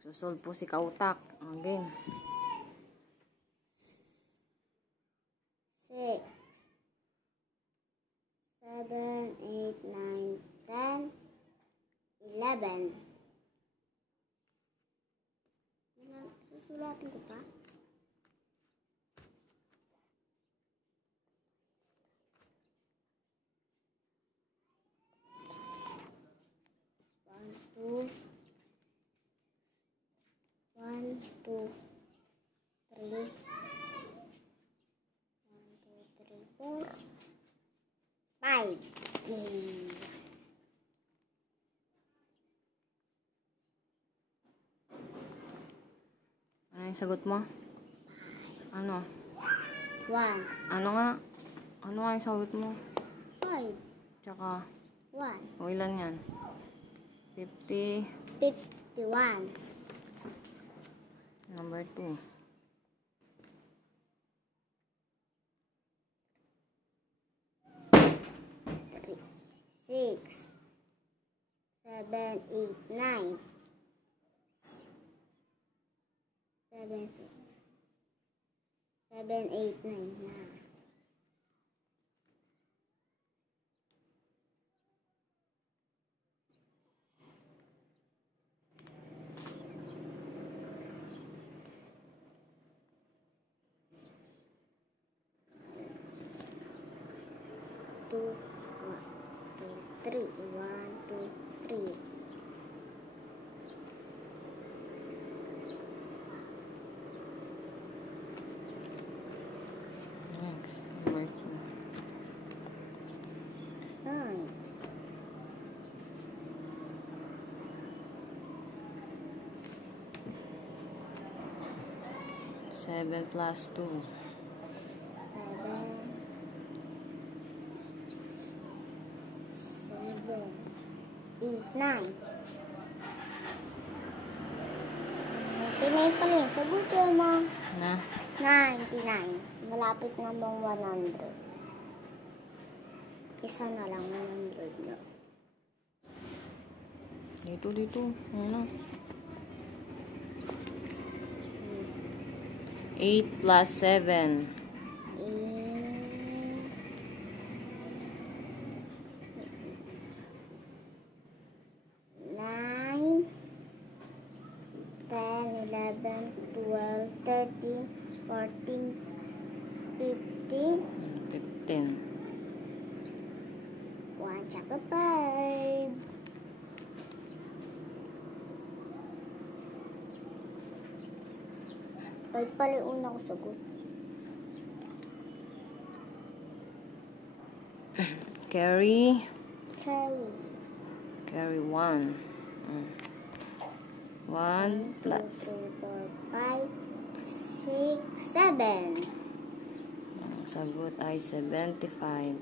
Nagsusolve po si Kautak. Ang game. 6, 7, 8, 9, 10, 11. Susulatin ko pa. One, two, three, 4, 5. Ano yung sagot mo? Ano? 1. Ano nga? Ano nga yung sagot mo? 5. Tsaka, 1. o ilan yan? 50. 51. Number 2. 6, 7, 8, 9. 7, 8, 9 na. Two, 1, 2, 3. 1, 2, 3. Next. Number 2. 9. 7 plus 2. 8, 9. Tinay pa rin. Sagutin mo. Na? 99. Malapit na bang 100? Isa na lang, 100 na. Dito. Ano? 8 plus 7. 11, 12, 13, 14, 15. 15. 1 tsaka 5. Pag pala yung una ko sagot. Carry. Carry. Carry 1. 1 plus. 2, 3, 4, 5, 6, 7. Ang sagot ay 75.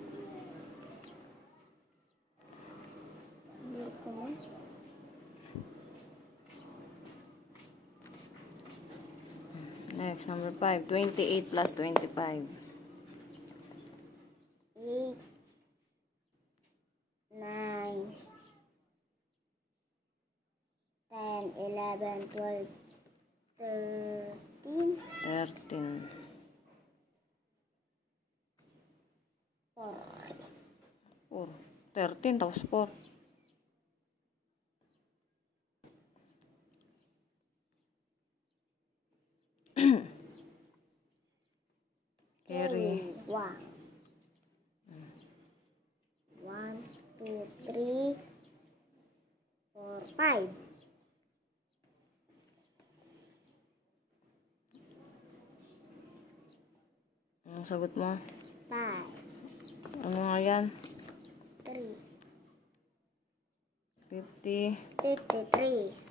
Next, number 5. 28 plus 25. 8, 9, 10, 11, 12, 13, 13. 4. 4. 13 tapos 4. Carry. 1. 1, 2, 3, 4, 5. Anong sagot mo? 5. Ano nga yan? 3. 50. 53.